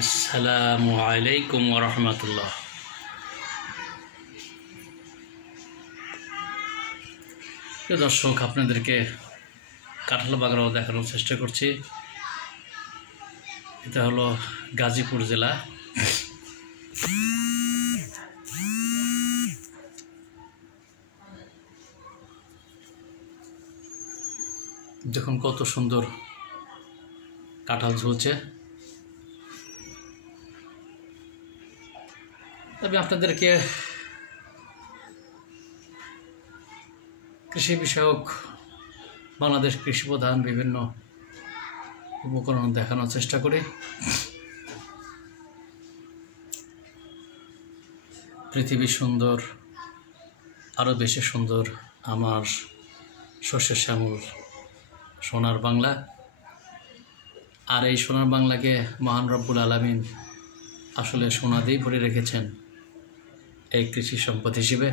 আসসালামু আলাইকুম ওয়া রাহমাতুল্লাহ। দর্শক, আপনাদেরকে কাঁঠাল বাগান দেখানোর চেষ্টা করছি। এটা হলো গাজীপুর জেলা। দেখুন কত সুন্দর কাঁঠাল ঝুলছে। তবে আপনাদেরকে কৃষি বিষয়ক বাংলাদেশ কৃষি প্রধান বিভিন্ন উপকরণ দেখানোর চেষ্টা করি। পৃথিবী সুন্দর, আরও বেশি সুন্দর আমার শস্যের শ্যামল সোনার বাংলা। আর এই সোনার বাংলাকে মহান রব্বুল আলামিন আসলে সোনা দিয়ে ভরে রেখেছেন এই কৃষি সম্পদ হিসেবে।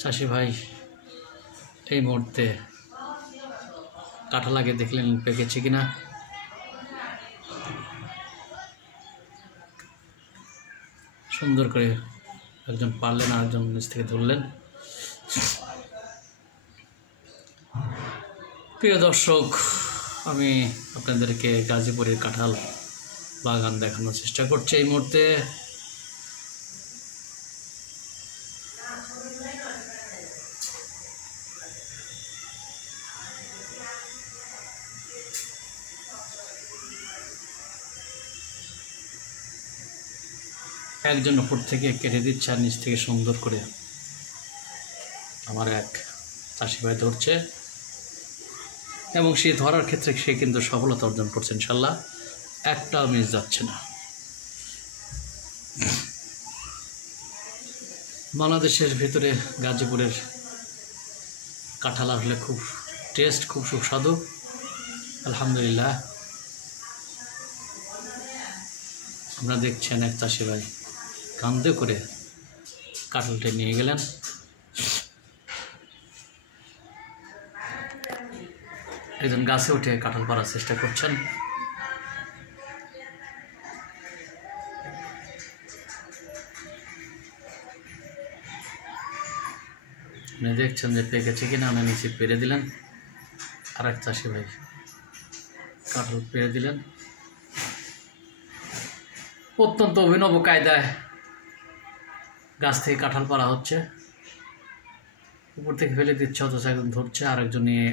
চাষি ভাই এই মুহূর্তে কাঁঠাল আগে দেখলেন পেকেছে কিনা। সুন্দর করে একজন পারলেন, আরেকজন নিচ থেকে ধরলেন। প্রিয় দর্শক, আমি আপনাদেরকে গাজীপুরের কাঁঠাল বাগান দেখানোর চেষ্টা করছি এই মুহূর্তে। একজন উপর থেকে কেটে দিচ্ছে আর নিচ থেকে সুন্দর করে আমার এক চাষি ভাই ধরছে, এবং সে ধরার ক্ষেত্রে সে কিন্তু সফলতা অর্জন করছে ইনশাল্লাহ। একটাও মিস যাচ্ছে না। বাংলাদেশের ভিতরে গাজীপুরের কাঁঠাল আসলে খুব টেস্ট, খুব সুস্বাদু। আলহামদুলিল্লাহ, আপনারা দেখছেন এক চাষি ভাই কান্দে করে কাঁঠালটা নিয়ে গেলেন। একজন গাছে উঠে কাঁঠাল পাড়ার চেষ্টা করছেন। আপনি দেখছেন যে পেকেছে কিনা। আমি নিচে পেরে দিলেন, আর এক চাষি ভাই কাঁঠাল পেরে দিলেন। অত্যন্ত অভিনব কায়দায় গাছ থেকে কাঁঠাল পাড়া হচ্ছে। উপর থেকে ফেলে দিচ্ছে, অথচ একজন ধরছে, আরেকজন নিয়ে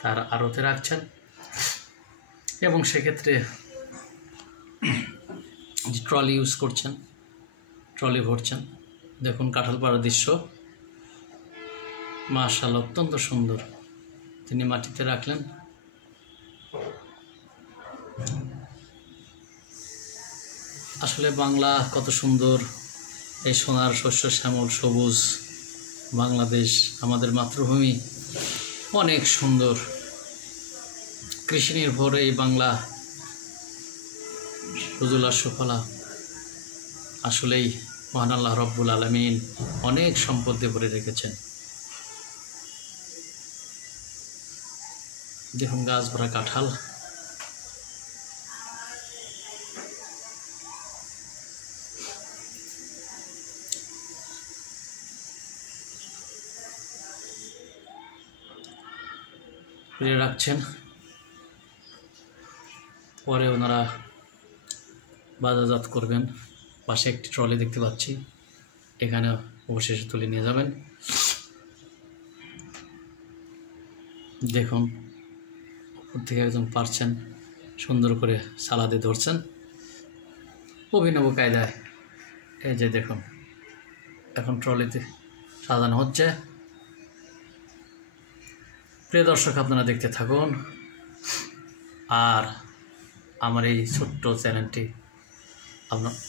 তার আড়তে রাখছেন, এবং সেক্ষেত্রে ট্রলি ইউজ করছেন, ট্রলি ভরছেন। দেখুন কাঁঠাল পাড়ার দৃশ্য, মাশাআল্লাহ অত্যন্ত সুন্দর। তিনি মাটিতে রাখলেন। আসলে বাংলা কত সুন্দর, এই সোনার শস্য শ্যামল সবুজ বাংলাদেশ আমাদের মাতৃভূমি অনেক সুন্দর। কৃষি নির্ভর এই বাংলা সুজলা সুফলা। আসলেই মহান আল্লাহ রব্বুল আলামিন অনেক সম্পদ দিয়ে ভরে রেখেছেন। দেখুন গাছ ভরা কাঁঠাল। ফিরে রাখছেন, পরে ওনারা বাজারজাত করবেন। পাশে একটি ট্রলি দেখতে পাচ্ছি, এখানে অবশেষে তুলে নিয়ে যাবেন। দেখুন উপর থেকে একজন পারছেন, সুন্দর করে সালাদে ধরছেন অভিনব কায়দায়। এই যে দেখুন, এখন ট্রলিতে সাজানো হচ্ছে। প্রিয় দর্শক, আপনারা দেখতে থাকুন, আর আমার এই ছোট্ট চ্যানেলটি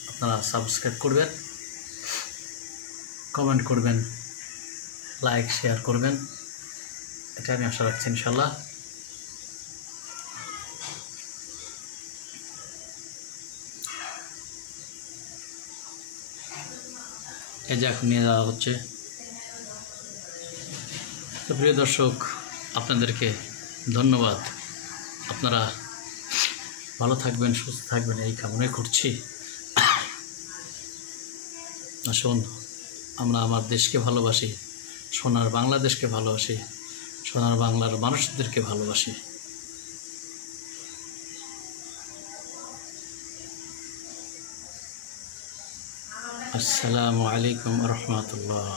আপনারা সাবস্ক্রাইব করবেন, কমেন্ট করবেন, লাইক শেয়ার করবেন, এটা আমি আশা রাখছি ইনশাল্লাহ। এই যে এখন নিয়ে যাওয়া হচ্ছে। তো প্রিয় দর্শক, আপনাদেরকে ধন্যবাদ। আপনারা ভালো থাকবেন, সুস্থ থাকবেন এই কামনাই করছি। আসুন আমরা আমার দেশকে ভালোবাসি, সোনার বাংলাদেশকে ভালোবাসি, সোনার বাংলার মানুষদেরকে ভালোবাসি। আসসালামু আলাইকুম রহমতুল্লাহ।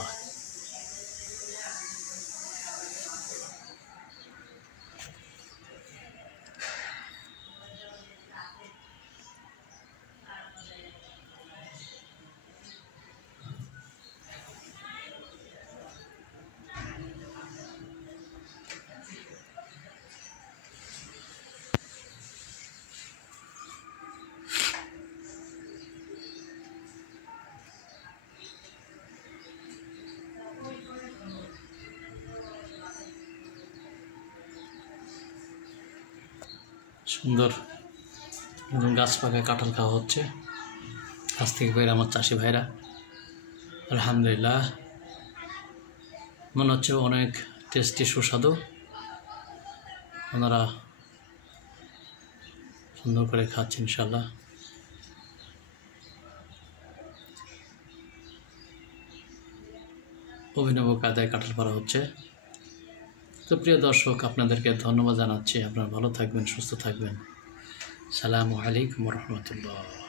সুন্দর গাছ পাকায় কাঁঠাল খাওয়া হচ্ছে, গাছ থেকে বের আমার চাষি ভাইরা। আলহামদুলিল্লাহ, মনে হচ্ছে অনেক টেস্টি, সুস্বাদু। ওনারা সুন্দর করে খাচ্ছে ইনশাল্লাহ। অভিনব কায়দায় কাঁঠাল পাড়া হচ্ছে। তো প্রিয় দর্শক, আপনাদেরকে ধন্যবাদ জানাচ্ছি। আপনারা ভালো থাকবেন, সুস্থ থাকবেন। সালামু আলাইকুম রহমতুল্লাহ।